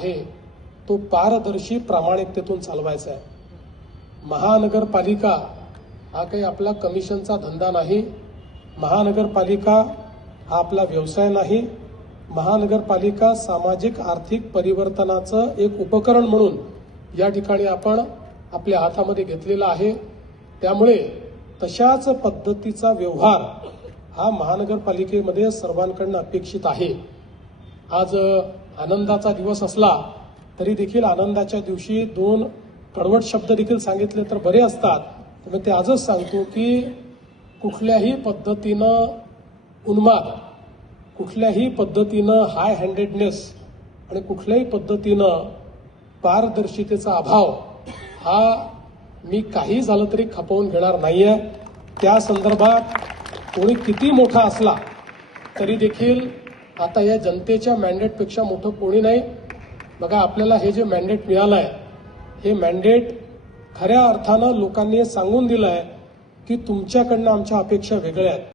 आहे तो पारदर्शी प्रामाणिकतेतून चालवायचा आहे। महानगरपालिका हा काही आपला कमिशनचा धंदा नाही, महानगरपालिका हा आपला व्यवसाय नाही, महानगरपालिका सामाजिक आर्थिक परिवर्तनाचं एक उपकरण म्हणून या ठिकाणी आपण आपल्या हातामध्ये घेतलेला आहे। त्यामुळे तशाच पद्धतीचा व्यवहार हा महानगरपालिकेमध्ये सर्वांकडून अपेक्षित आहे। आज आनंदाचा दिवस असला तरी देखील आनंदाच्या दिवशी दोन कडवट शब्द देखील सांगितले तर बरे असतात। तर मी ते आजच सांगतो की कुठल्याही पद्धतीनं उन्माद, कुठल्याही पद्धतीनं हाय हँडेडनेस आणि कुठल्याही पद्धतीनं पारदर्शितेचा अभाव हा मी काही झालं तरी खपवून घेणार नाहीये। त्या संदर्भात कोणी किती मोठा असला तरी देखील आता या जनतेच्या मॅन्डेटपेक्षा मोठं कोणी नाही। बघा, आपल्याला हे जे मॅन्डेट मिळालं आहे, हे मॅन्डेट खऱ्या अर्थानं लोकांनी सांगून दिलं आहे की तुमच्याकडनं आमच्या अपेक्षा वेगळ्या आहेत।